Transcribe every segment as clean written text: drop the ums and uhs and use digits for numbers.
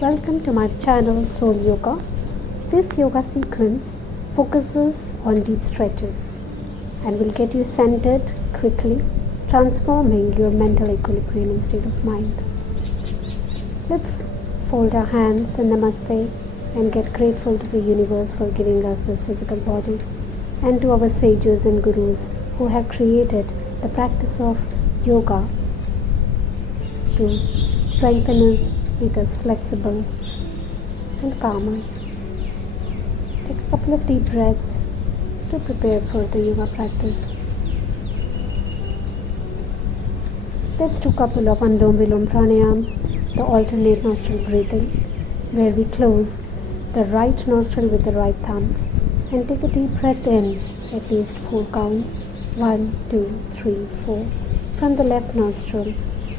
Welcome to my channel Soul Yoga. This yoga sequence focuses on deep stretches and will get you centered quickly, transforming your mental equilibrium and state of mind. Let's fold our hands in Namaste and get grateful to the universe for giving us this physical body, and to our sages and gurus who have created the practice of yoga to strengthen us, make us flexible and calm us. Take a couple of deep breaths to prepare for the yoga practice. Let's do a couple of Anulom Vilom Pranayams, the alternate nostril breathing, where we close the right nostril with the right thumb and take a deep breath in at least 4 counts, 1, 2, 3, 4 from the left nostril,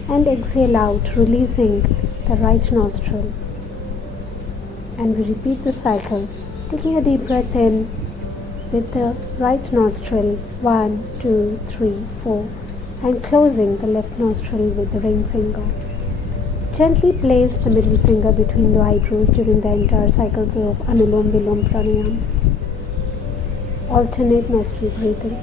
and exhale out, releasing the right nostril. And we repeat the cycle, taking a deep breath in with the right nostril, 1, 2, 3, 4, and closing the left nostril with the ring finger. Gently place the middle finger between the eyebrows during the entire cycles of Anulom Vilom Pranayam. Alternate nostril breathing.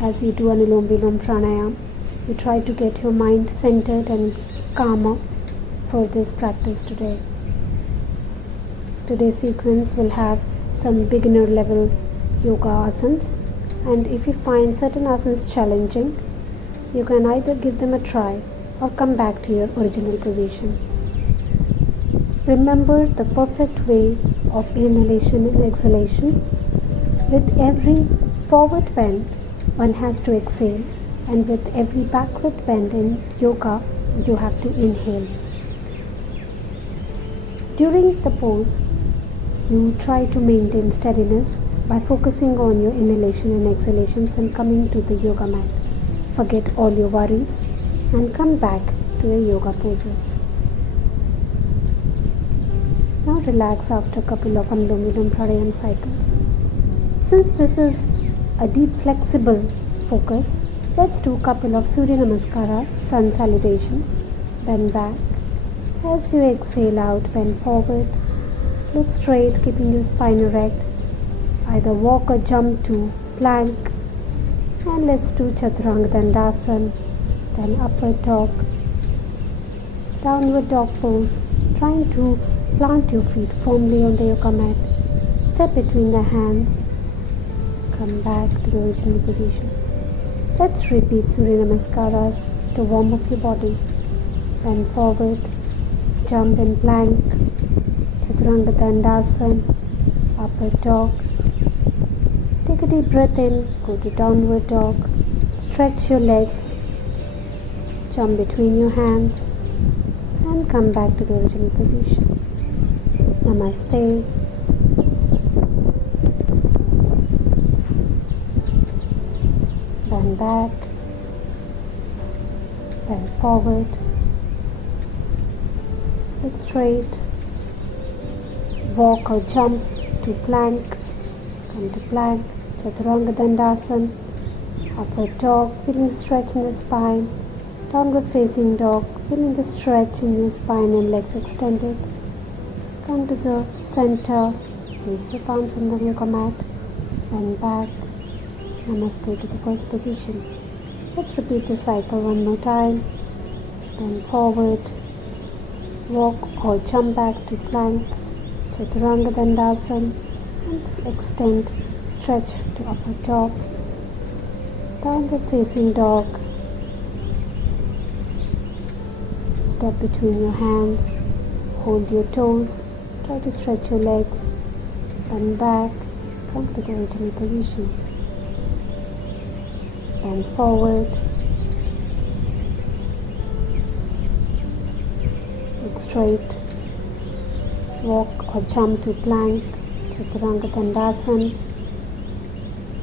As you do Anulom Vilom Pranayam, you try to get your mind centered and calmer for this practice today. Today's sequence will have some beginner level yoga asanas, and if you find certain asanas challenging, you can either give them a try or come back to your original position. Remember the perfect way of inhalation and exhalation. With every forward bend, one has to exhale, and with every backward bend in yoga, you have to inhale. During the pose, you try to maintain steadiness by focusing on your inhalation and exhalations and coming to the yoga mat. Forget all your worries and come back to your yoga poses. Now relax after a couple of Anulom Vilom Pranayam cycles. Since this is a deep flexible focus, let's do a couple of Surya Namaskaras, sun salutations. Bend back. As you exhale out, bend forward. Look straight, keeping your spine erect. Either walk or jump to plank. And let's do Chaturanga Dandasana, then upward dog, downward dog pose, trying to plant your feet firmly on the yoga mat. Step between the hands, come back to the original position. Let's repeat Surya Namaskaras to warm up your body. Bend forward, jump and plank, Chaturanga Dandasana, upward dog. Take a deep breath in, go to downward dog, stretch your legs, jump between your hands, and come back to the original position. Namaste. Bend back, bend forward, look straight, walk or jump to plank, come to plank, Chaturanga Dandasana, upward dog, feeling the stretch in the spine, downward facing dog, feeling the stretch in your spine and legs extended. Come to the center, place your palms on the yoga mat, bend back, Namaste to the first position. Let's repeat the cycle one more time. Bend forward, walk or jump back to plank, Chaturanga Dandasana, and extend, stretch to upward dog, downward facing dog, step between your hands, hold your toes, try to stretch your legs, bend back, come to the original position, bend forward, look straight, walk or jump to plank, Chaturanga Dandasana,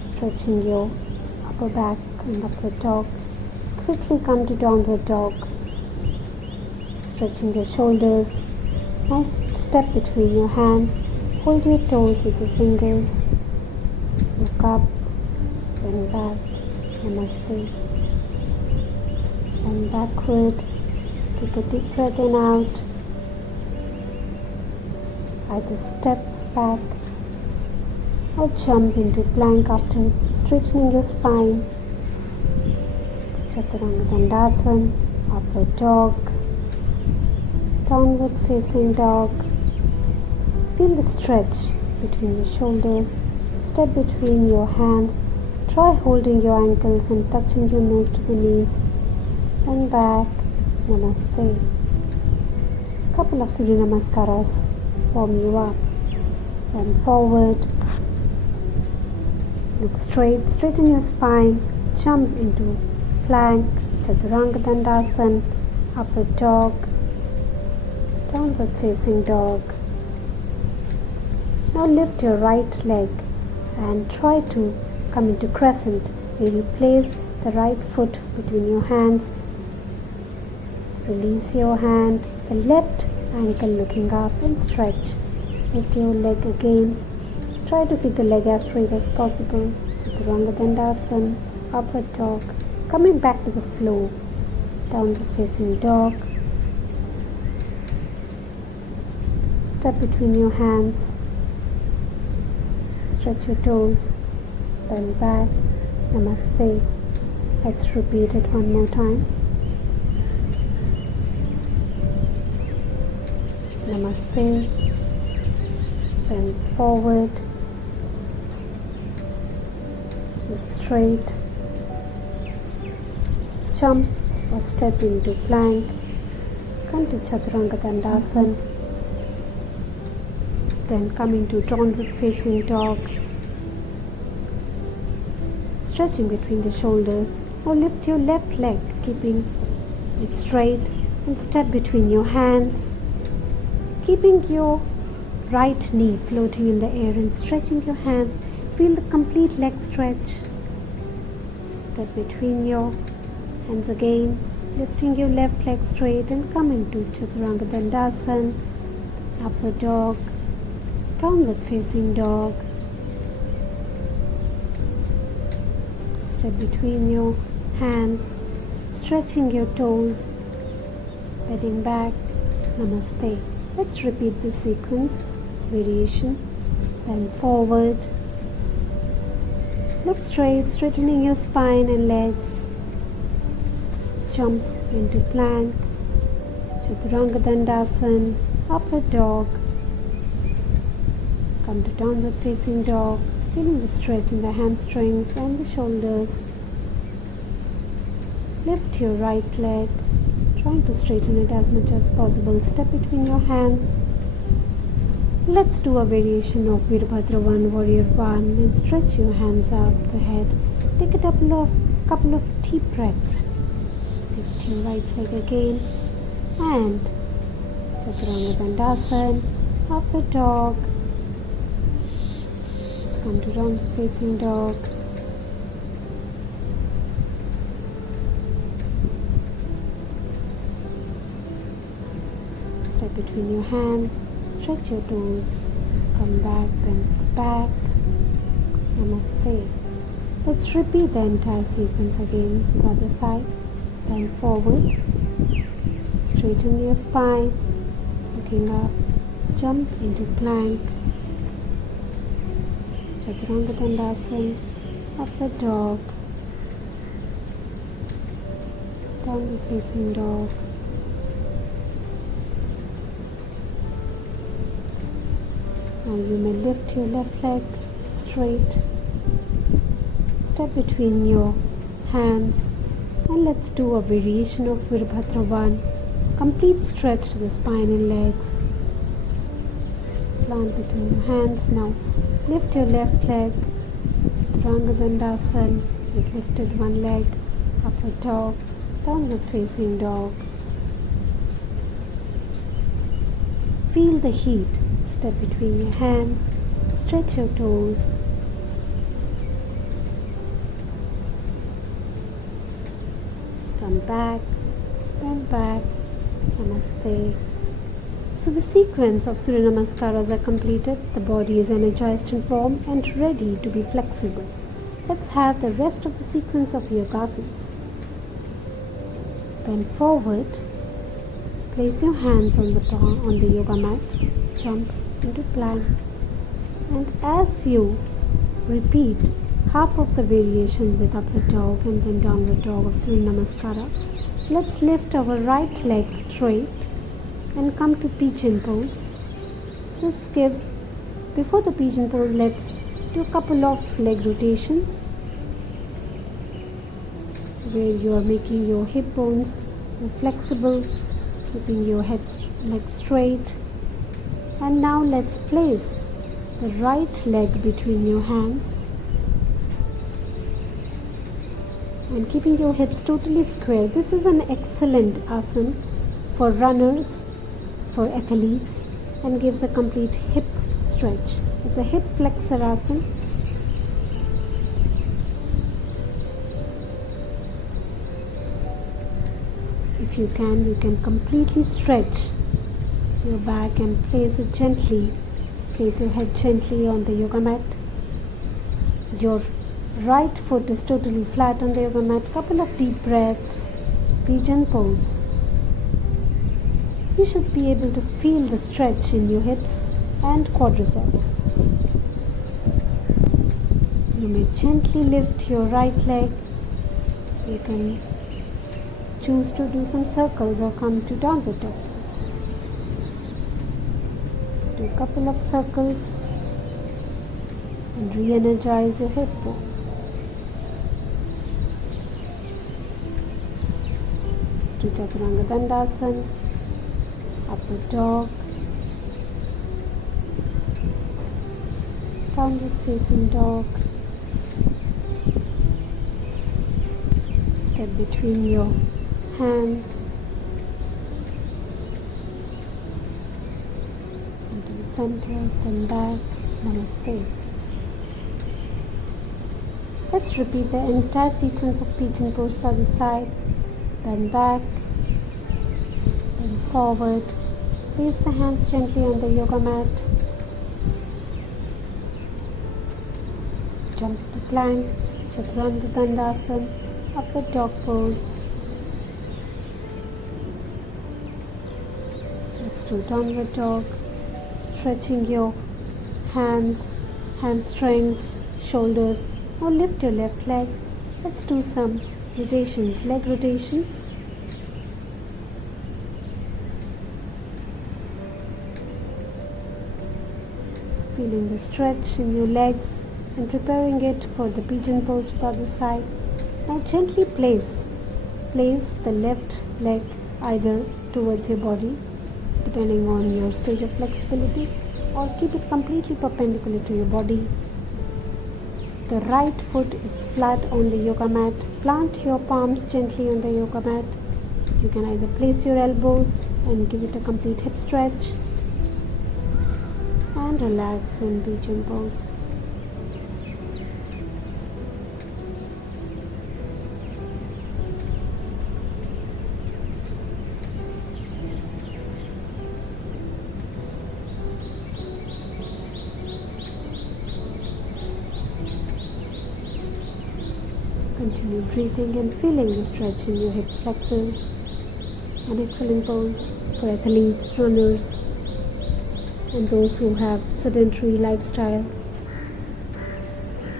stretching your upper back and upward dog. Quickly come to downward dog, stretching your shoulders. Now step between your hands, hold your toes with your fingers, look up, bend back, Namaste, and backward, Take a deep breath in out. Either step back or jump into plank after straightening your spine. Chaturanga Dandasana, upward dog, downward facing dog. Feel the stretch between your shoulders. Step between your hands. Try holding your ankles and touching your nose to the knees. And back. Namaste. Couple of Surya Namaskaras warm you up. Then forward. Look straight. Straighten your spine. Jump into plank. Chaturanga Dandasana. Upward dog. Downward facing dog. Now lift your right leg and try to come into crescent, where you place the right foot between your hands. Release your hand, the left ankle looking up, and stretch. Lift your leg again. Try to keep the leg as straight as possible. Chaturanga Dandasana, upward dog. Coming back to the floor. Downward facing dog. Step between your hands. Stretch your toes. Bend back. Namaste. Let's repeat it one more time. Namaste. Bend forward. Look straight. Jump or step into plank. Come to Chaturanga Dandasana. Then come into downward facing dog. Stretching between the shoulders. Now lift your left leg, keeping it straight, and step between your hands, keeping your right knee floating in the air and stretching your hands. Feel the complete leg stretch. Step between your hands again, lifting your left leg straight and come into Chaturanga Dandasana, upward dog, downward facing dog. Step between your hands, stretching your toes, bending back. Namaste. Let's repeat this sequence, variation. Bend forward. Look straight, straightening your spine and legs. Jump into plank. Chaturanga Dandasana, upward dog. Come to downward facing dog, feeling the stretch in the hamstrings and the shoulders. Lift your right leg, trying to straighten it as much as possible. Step between your hands. Let's do a variation of Virabhadra 1, Warrior 1, and stretch your hands up the head. Take a couple of deep breaths. Lift your right leg again and Chaturanga Dandasana, upward dog. Let's come to downward facing dog. Step between your hands, stretch your toes, come back, bend back. Namaste. Let's repeat the entire sequence again to the other side. Bend forward, straighten your spine, looking up, jump into plank, Chaturanga Dandasana, upward dog, downward facing dog. Now you may lift your left leg straight, step between your hands, and let's do a variation of Virabhadra 1. Complete stretch to the spine and legs. Plant between your hands. Now lift your left leg, Chaturanga Dandasana with lifted one leg, upward dog, downward facing dog. Feel the heat. Step between your hands, stretch your toes. Come back, bend back. Namaste. So the sequence of Surya Namaskaras are completed. The body is energized and warm and ready to be flexible. Let's have the rest of the sequence of yogasanas. Bend forward, Place your hands on the yoga mat. Jump into plank. And as you repeat half of the variation with upward dog and then downward dog of Surya Namaskara, let's lift our right leg straight and come to Pigeon pose. This gives, before the Pigeon pose, let's do a couple of leg rotations where you are making your hip bones more flexible, keeping your leg straight. And now let's place the right leg between your hands and keeping your hips totally square. This is an excellent asana for runners, for athletes, and gives a complete hip stretch. It's a hip flexor asana. If you can completely stretch your back and place it gently. Place your head gently on the yoga mat. Your right foot is totally flat on the yoga mat. Couple of deep breaths. Pigeon pose. You should be able to feel the stretch in your hips and quadriceps. You may gently lift your right leg. You can choose to do some circles or come to downward dog pose. Do a couple of circles and re-energize your hip bones. Let's do Chaturanga Dandasana, upward dog, downward facing dog, step between your hands into the center and back. Namaste. Let's repeat the entire sequence of Pigeon pose to the other side. Bend back, bend forward. Place the hands gently on the yoga mat. Jump to plank, Chaturanga Dandasana, upward dog pose. Let's do downward dog, stretching your hands, hamstrings, shoulders. Now lift your left leg. Let's do some rotations, leg rotations. Feeling the stretch in your legs and preparing it for the Pigeon pose to the other side. Now gently place the left leg either towards your body, depending on your stage of flexibility, or keep it completely perpendicular to your body. The right foot is flat on the yoga mat. Plant your palms gently on the yoga mat. You can either place your elbows and give it a complete hip stretch and relax in Pigeon pose. Continue breathing and feeling the stretch in your hip flexors. An excellent pose for athletes, runners, and those who have sedentary lifestyle.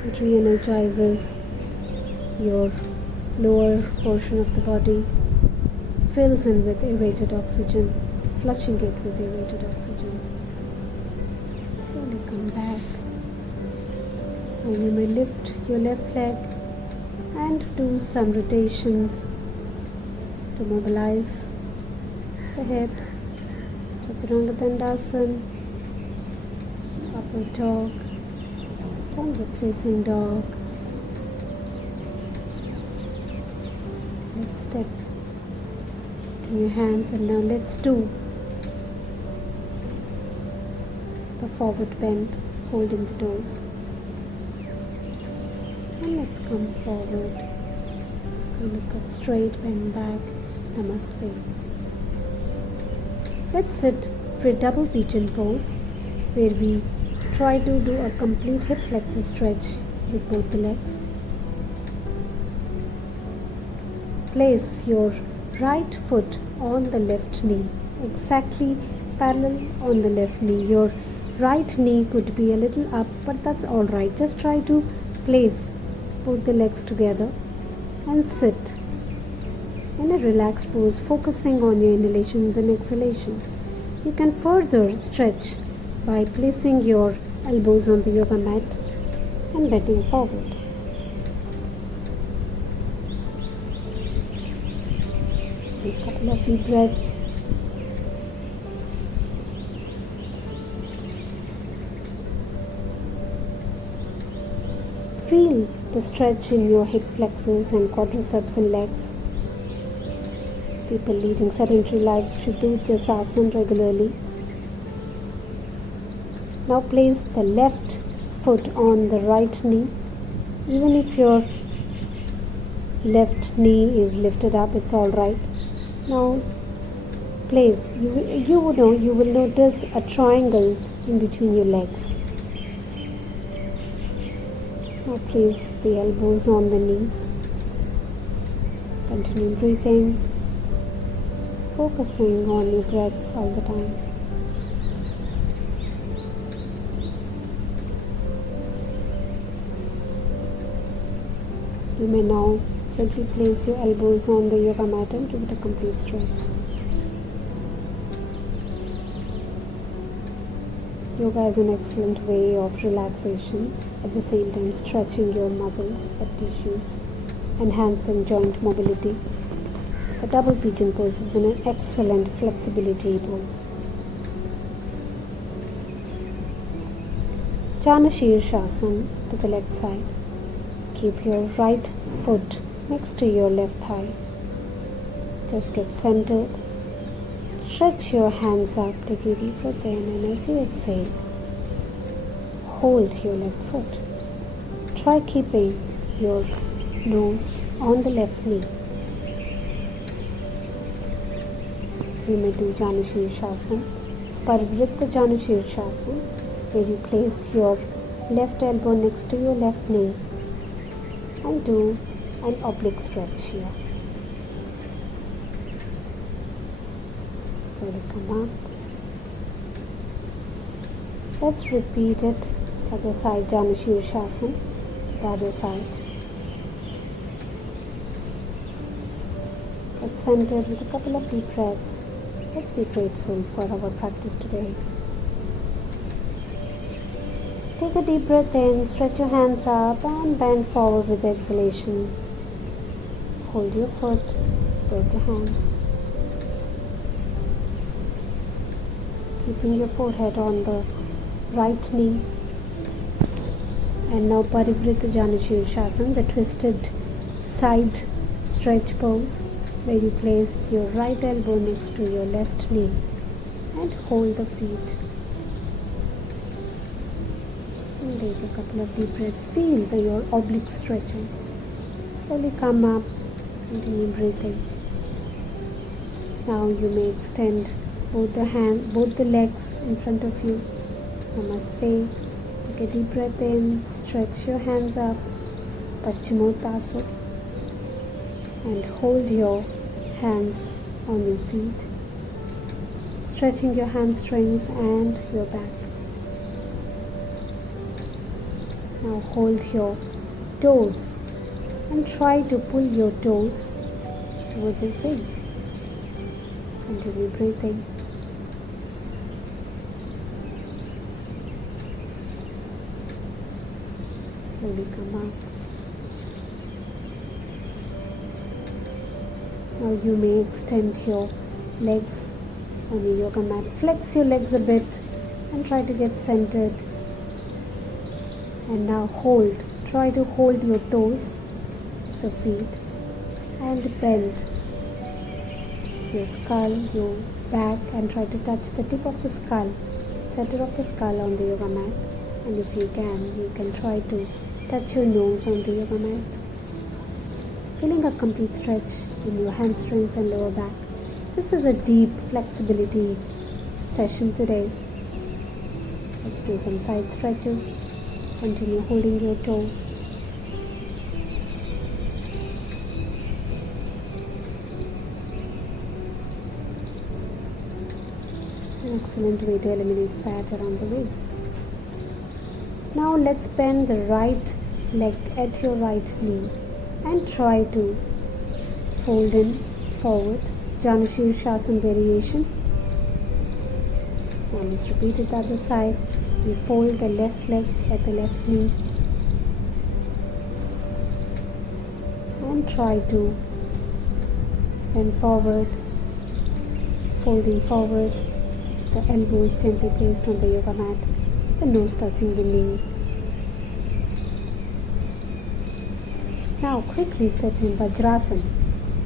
It re-energizes your lower portion of the body, fills in with aerated oxygen, flushing it with aerated oxygen. Slowly come back. Now you may lift your left leg and do some rotations to mobilize the hips. Chaturanga Dandasana, upward dog, downward facing dog. Let's step in your hands, and now let's do the forward bend, holding the toes. And let's come forward, look up straight, bend back. Namaste. Let's sit for a double pigeon pose where we try to do a complete hip flexor stretch with both the legs. Place your right foot on the left knee exactly parallel on the left knee. Your right knee could be a little up, but that's alright. Just try to place both the legs together and sit in a relaxed pose, focusing on your inhalations and exhalations. You can further stretch by placing your elbows on the yoga mat and bending forward. Take a couple of deep breaths. Feel the stretch in your hip flexors and quadriceps and legs. People leading sedentary lives should do this asana regularly. Now place the left foot on the right knee. Even if your left knee is lifted up, it's alright. Now place, you will notice a triangle in between your legs. Now place the elbows on the knees. Continue breathing, focusing on your breaths all the time. You may now gently place your elbows on the yoga mat and give it a complete stretch. Yoga is an excellent way of relaxation, at the same time stretching your muscles and tissues, enhancing joint mobility. The double pigeon pose is an excellent flexibility pose. Janusirsasana to the left side. Keep your right foot next to your left thigh. Just get centered. Stretch your hands up, take a deep breath in, and as you exhale, hold your left foot. Try keeping your nose on the left knee. You may do Janusirsasana, Parivritta Janusirsasana, where you place your left elbow next to your left knee and do an oblique stretch here. Slowly come up. Let's repeat it. The other side, Janusirsasana, the other side. Get centered with a couple of deep breaths. Let's be grateful for our practice today. Take a deep breath in, stretch your hands up and bend forward with exhalation. Hold your foot, breathe the hands. Keeping your forehead on the right knee. And now Parivritta Janusirsasana, the twisted side stretch pose, where you place your right elbow next to your left knee and hold the feet. And take a couple of deep breaths. Feel your oblique stretching. Slowly come up, continue breathing. Now you may extend both the legs in front of you. Namaste. Take a deep breath in, stretch your hands up, Paschimottasana, and hold your hands on your feet, stretching your hamstrings and your back. Now hold your toes and try to pull your toes towards your face. Continue breathing. Slowly come up. Now you may extend your legs on your yoga mat. Flex your legs a bit and try to get centered. And now try to hold your toes, the feet, and bend your skull, your back, and try to touch the tip of the skull, center of the skull on the yoga mat. And if you can try to touch your nose on the yoga mat. Feeling a complete stretch in your hamstrings and lower back. This is a deep flexibility session today. Let's do some side stretches. Continue holding your toe. An excellent way to eliminate fat around the waist. Now let's bend the right leg at your right knee and try to fold in forward. Janusirsasana variation. Now let's repeat it the other side. We fold the left leg at the left knee and try to bend forward, folding forward, the elbows gently placed on the yoga mat, the nose touching the knee. Now quickly sit in Vajrasana,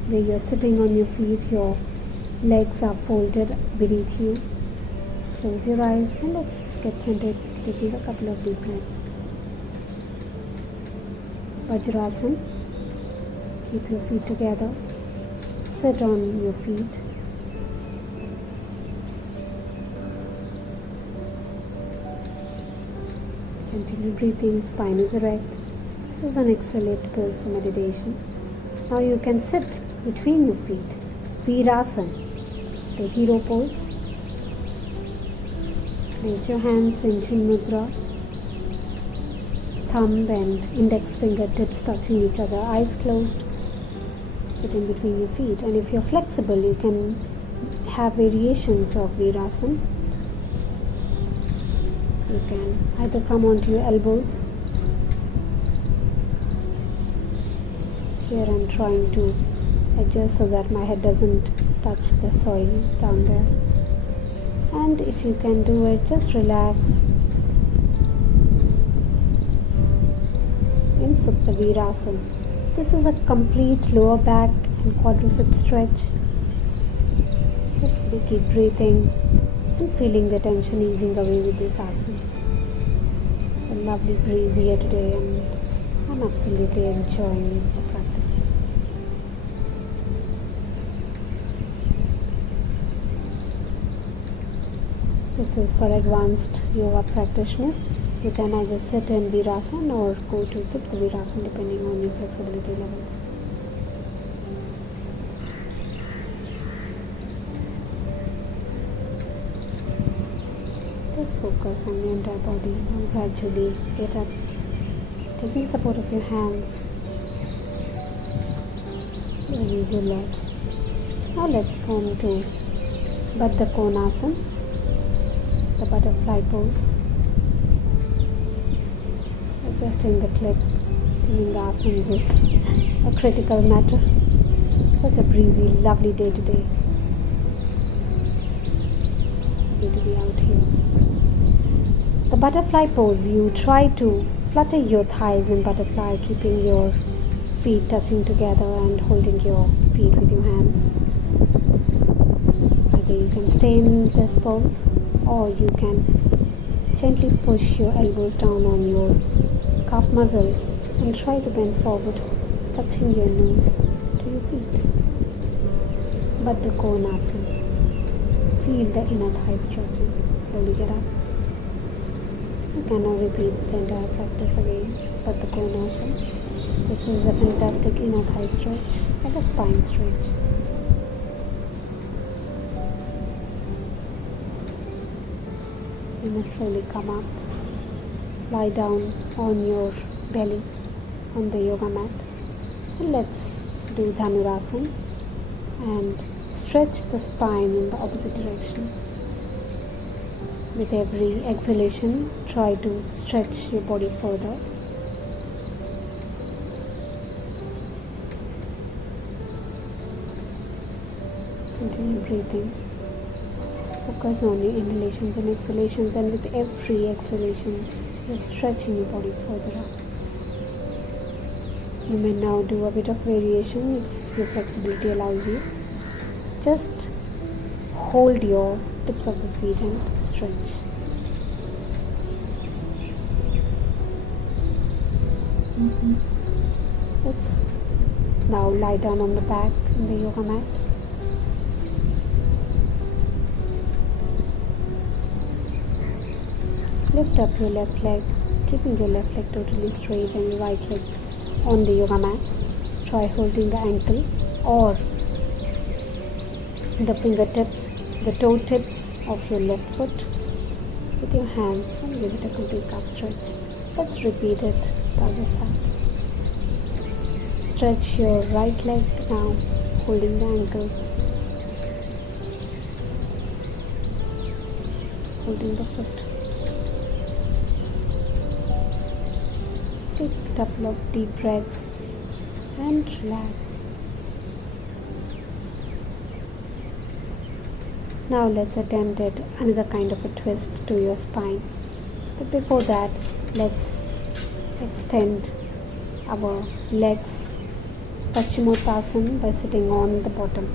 where you're sitting on your feet, your legs are folded beneath you. Close your eyes and let's get centered, taking a couple of deep breaths. Vajrasana. Keep your feet together. Sit on your feet. Continue breathing, spine is erect. This is an excellent pose for meditation. Now you can sit between your feet. Veerasana, the hero pose. Place your hands in Chin Mudra. Thumb and index fingertips touching each other, eyes closed. Sitting between your feet, and if you're flexible you can have variations of Veerasana. You can either come onto your elbows. Here I'm trying to adjust so that my head doesn't touch the soil down there. And if you can do it, just relax in Suptaveerasana. This is a complete lower back and quadricep stretch. Just keep breathing and feeling the tension easing away with this asana. It's a lovely breeze here today and I'm absolutely enjoying the practice. This is for advanced yoga practitioners. You can either sit in Virasana or go to Suptaveerasana depending on your flexibility levels. Just focus on the entire body and gradually get up, taking the support of your hands. Release your legs. Now let's come to Padottanasana, the butterfly pose. Adjusting the clip during the asanas is a critical matter. Such a breezy, lovely day today. Happy to be out here. The butterfly pose, you try to flutter your thighs in butterfly, keeping your feet touching together and holding your feet with your hands. Either you can stay in this pose or you can gently push your elbows down on your calf muscles and try to bend forward, touching your nose to your feet. Padottanasana. Feel the inner thigh stretching. Slowly get up. You can now repeat the entire practice again. Padottanasana. This is a fantastic inner thigh stretch and a spine stretch. You may slowly come up. Lie down on your belly on the yoga mat and let's do Dhanurasana and stretch the spine in the opposite direction. With every exhalation, try to stretch your body further. Continue breathing. Focus on your inhalations and exhalations, and with every exhalation you're stretching your body further up. You may now do a bit of variation if your flexibility allows you. Just hold your tips of the feet and stretch. Let's now lie down on the back in the yoga mat. Lift up your left leg, keeping your left leg totally straight and your right leg on the yoga mat. Try holding the ankle or the fingertips the toe tips of your left foot with your hands and give it a complete calf stretch. Let's repeat it the other side. Stretch your right leg now, holding the ankle, holding the foot. Take a couple of deep breaths and relax. Now let's attempt another kind of a twist to your spine. But before that, let's extend our legs Paschimottasana by sitting on the bottom.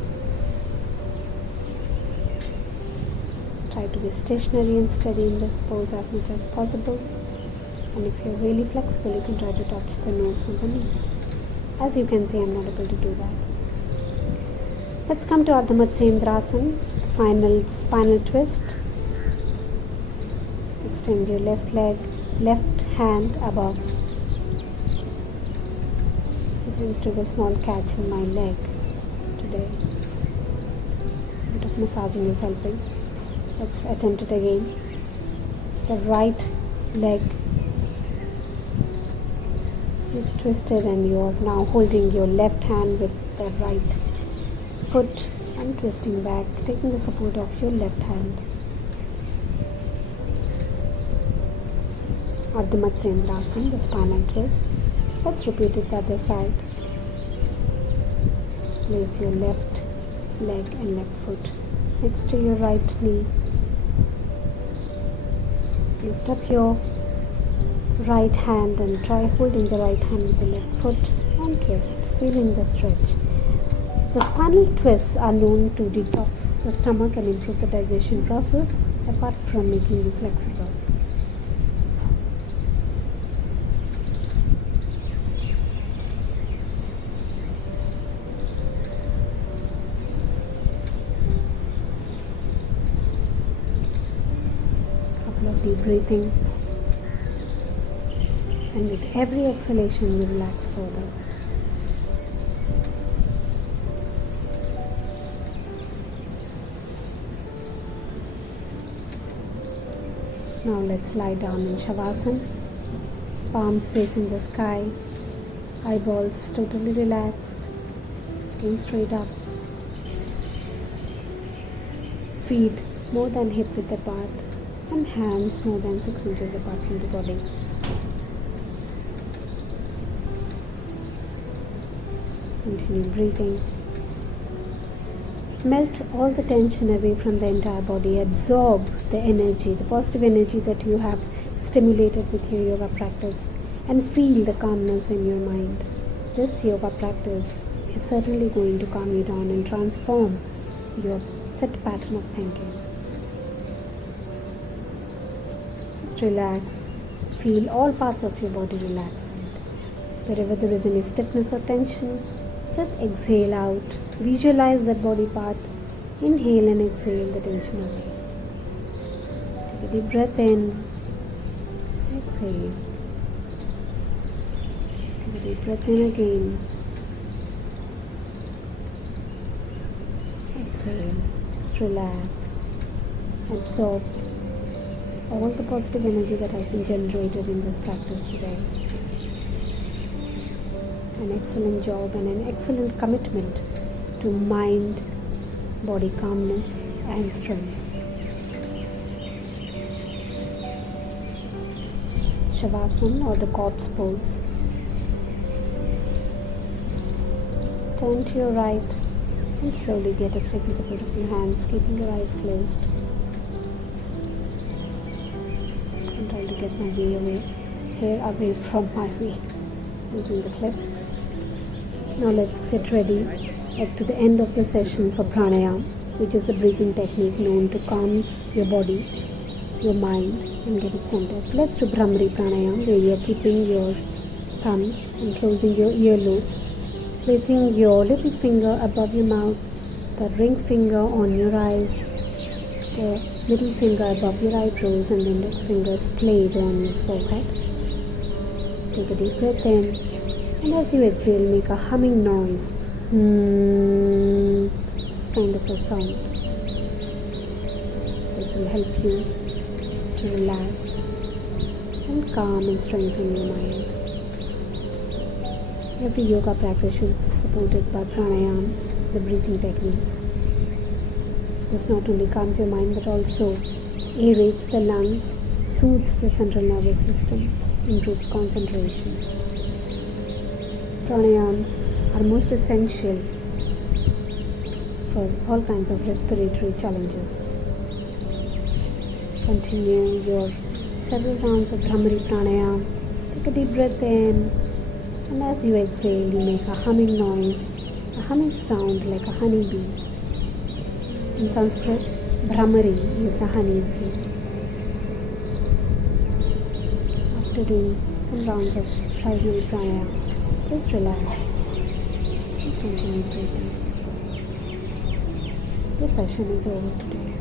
Try to be stationary and steady in this pose as much as possible. And if you're really flexible, you can try to touch the nose with the knees. As you can see, I'm not able to do that. Let's come to Ardha Matsyendrasana, final spinal twist. Extend your left leg, left hand above. There seems to be a small catch in my leg today. A bit of massaging is helping. Let's attempt it again. The right leg is twisted and you are now holding your left hand with the right foot and twisting back, taking the support of your left hand. Ardha Matsyendrasana, the spinal twist. Let's repeat it the other side. Place your left leg and left foot next to your right knee. Lift up your right hand and try holding the right hand with the left foot and twist, feeling the stretch. The spinal twists are known to detox the stomach and improve the digestion process, apart from making you flexible. Couple of deep breathing. And with every exhalation, you relax further. Now let's lie down in Shavasana. Palms facing the sky, eyeballs totally relaxed, looking straight up. Feet more than hip width apart and hands more than 6 inches apart from the body. Continue breathing. Melt all the tension away from the entire body. Absorb the energy, the positive energy that you have stimulated with your yoga practice, and feel the calmness in your mind. This yoga practice is certainly going to calm you down and transform your set pattern of thinking. Just relax. Feel all parts of your body relaxing. Wherever there is any stiffness or tension, just exhale out. Visualize that body part. Inhale and exhale the tension away. Take a deep breath in. Exhale. Take a deep breath in again. Exhale. Just relax. Absorb all the positive energy that has been generated in this practice today. An excellent job and an excellent commitment to mind, body calmness and strength. Shavasana, or the corpse pose. Turn to your right and slowly get up, taking support of your hands, keeping your eyes closed. I'm trying to get my hair away from my way using the clip. Now let's get ready to the end of the session for Pranayam, which is the breathing technique known to calm your body, your mind, and get it centered. Let's do Brahmari Pranayam, where you're keeping your thumbs and closing your earlobes, placing your little finger above your mouth, the ring finger on your eyes, the middle finger above your eyebrows, and the index finger splayed on your forehead. Take a deep breath in. And as you exhale, make a humming noise. It's kind of a sound. pranayams will help you to relax and calm and strengthen your mind. Every yoga practice is supported by pranayams, the breathing techniques. This not only calms your mind but also aerates the lungs, soothes the central nervous system, improves concentration. Pranayams are most essential for all kinds of respiratory challenges. Continue your several rounds of Brahmari Pranayam. Take a deep breath in, and as you exhale, you make a humming noise, a humming sound like a honeybee. In Sanskrit, Brahmari is a honeybee. After doing some rounds of Brahmari Pranayam, just relax and continue breathing. This session is over today.